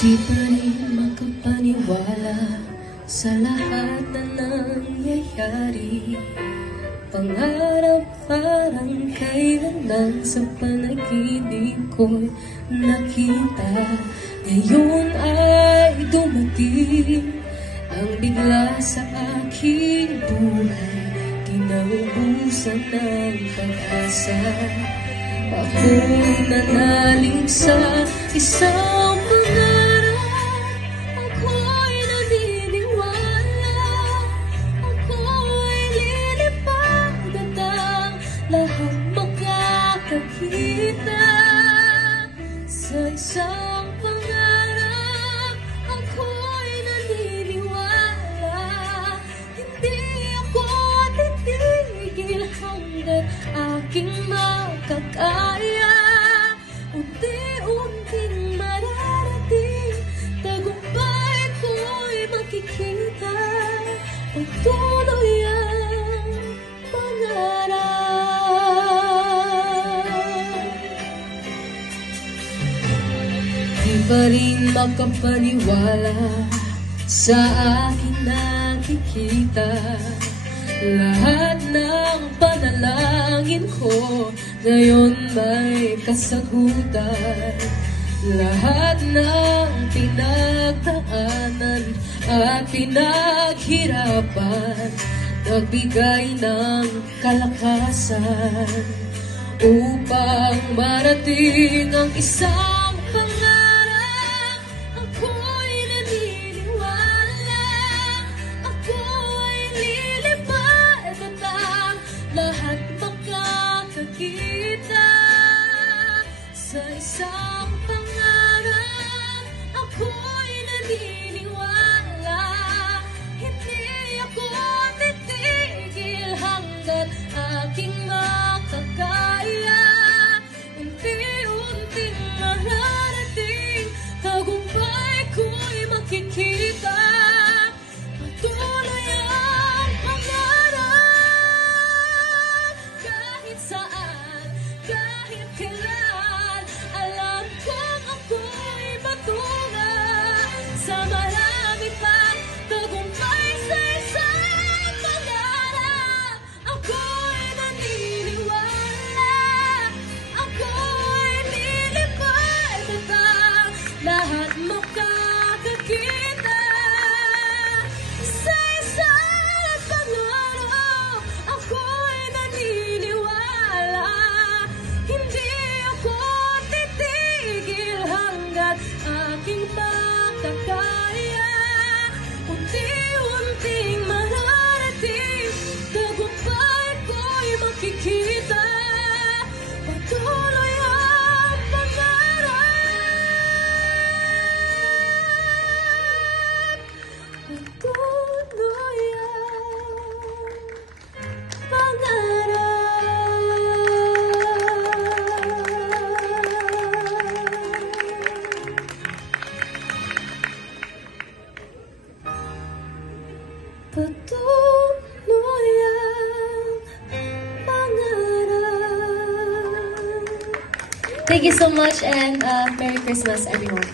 Di pa rin makapaniwala sa lahat na nangyayari. Pangarap parang kailan lang sa panaginip ko'y nakita. Ngayon ay dumating ang bigla sa aking buhay, kinaubusan ng pag-asa. Ako'y nanalig sa isang pangarap, ako'y naniniwala, ako'y lilipad at ang lahat makakakita. Sa isang pangarap, ako'y naniniwala, hindi ako titigil hanggang aking makakaya. Unti-unting mararating, tagumpay ko'y makikita. Pagtuloy ang pangarap. Di pa rin makapaniwala sa aking nakikita. Lahat ng panalangin ko ngayon may kasagutan. Lahat ng pinagdaanan at pinaghirapan nagbigay ng kalakasan upang marating ang isang pangarap. Ako'y naniniwala, ako'y lilipad at ang lahat makakakita. Sa isang pangarap, ako'y naniniwala, hindi ako titigil hanggang aking makakaya. Unti-unting mararating, tagumpay ko'y makikita. Patuloy ang pangarap, kahit saan, kahit kailan. Alam kong ako'y patungan sa marami pang tagumpay. Sa isang pangarap, ako'y naniniwala, ako'y lilipad at ang lahat makakakita. Sa isang pangarap, ako'y naniniwala, hindi ako titigil hanggat aking makakaya. Unti-unting mararating, tagumpay ko'y makikita. Patuloy ang pangarap, patuloy ang pangarap. Patuloy ang pangarap. Thank you so much and Merry Christmas everyone.